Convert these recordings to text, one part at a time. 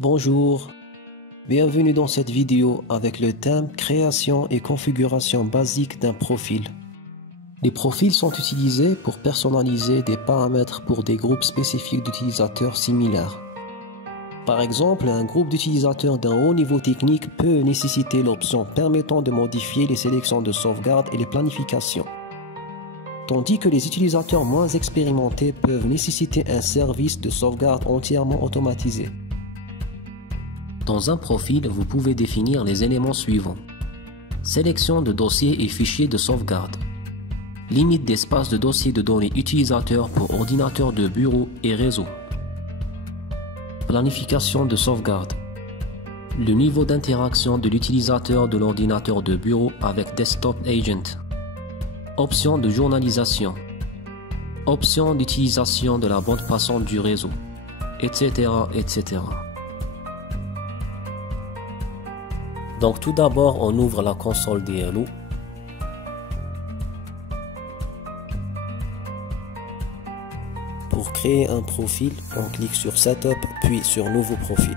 Bonjour, bienvenue dans cette vidéo avec le thème création et configuration basique d'un profil. Les profils sont utilisés pour personnaliser des paramètres pour des groupes spécifiques d'utilisateurs similaires. Par exemple, un groupe d'utilisateurs d'un haut niveau technique peut nécessiter l'option permettant de modifier les sélections de sauvegarde et les planifications, tandis que les utilisateurs moins expérimentés peuvent nécessiter un service de sauvegarde entièrement automatisé. Dans un profil, vous pouvez définir les éléments suivants. Sélection de dossiers et fichiers de sauvegarde. Limite d'espace de dossiers de données utilisateurs pour ordinateurs de bureau et réseau. Planification de sauvegarde. Le niveau d'interaction de l'utilisateur de l'ordinateur de bureau avec Desktop Agent. Option de journalisation. Option d'utilisation de la bande passante du réseau, etc., etc. Donc tout d'abord, on ouvre la console DLO. Pour créer un profil, on clique sur Setup puis sur Nouveau profil.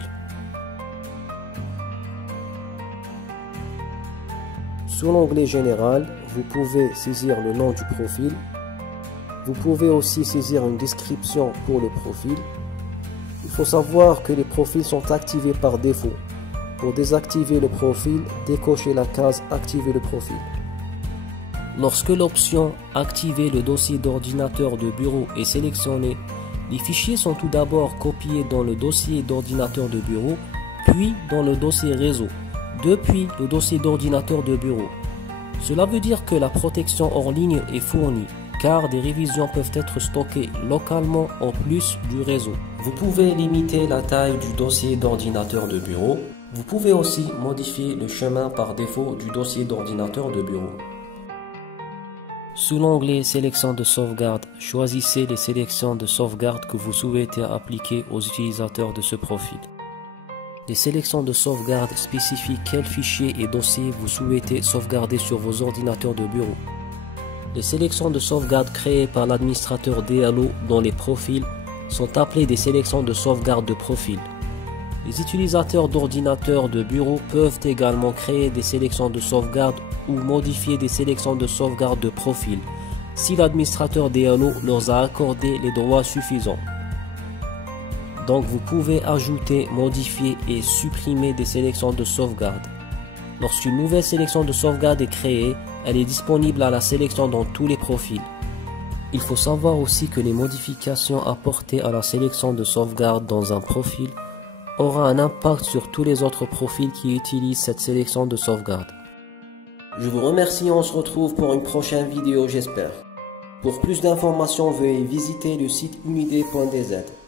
Sous l'onglet Général, vous pouvez saisir le nom du profil. Vous pouvez aussi saisir une description pour le profil. Il faut savoir que les profils sont activés par défaut. Pour désactiver le profil, décochez la case Activer le profil. Lorsque l'option Activer le dossier d'ordinateur de bureau est sélectionnée, les fichiers sont tout d'abord copiés dans le dossier d'ordinateur de bureau, puis dans le dossier réseau, depuis le dossier d'ordinateur de bureau. Cela veut dire que la protection hors ligne est fournie, car des révisions peuvent être stockées localement en plus du réseau. Vous pouvez limiter la taille du dossier d'ordinateur de bureau. Vous pouvez aussi modifier le chemin par défaut du dossier d'ordinateur de bureau. Sous l'onglet Sélection de sauvegarde, choisissez les sélections de sauvegarde que vous souhaitez appliquer aux utilisateurs de ce profil. Les sélections de sauvegarde spécifient quels fichiers et dossiers vous souhaitez sauvegarder sur vos ordinateurs de bureau. Les sélections de sauvegarde créées par l'administrateur DLO dans les profils sont appelées des sélections de sauvegarde de profil. Les utilisateurs d'ordinateurs de bureau peuvent également créer des sélections de sauvegarde ou modifier des sélections de sauvegarde de profil si l'administrateur DLO leur a accordé les droits suffisants. Donc vous pouvez ajouter, modifier et supprimer des sélections de sauvegarde. Lorsqu'une nouvelle sélection de sauvegarde est créée, elle est disponible à la sélection dans tous les profils. Il faut savoir aussi que les modifications apportées à la sélection de sauvegarde dans un profil aura un impact sur tous les autres profils qui utilisent cette sélection de sauvegarde. Je vous remercie et on se retrouve pour une prochaine vidéo, j'espère. Pour plus d'informations, veuillez visiter le site umid.dz.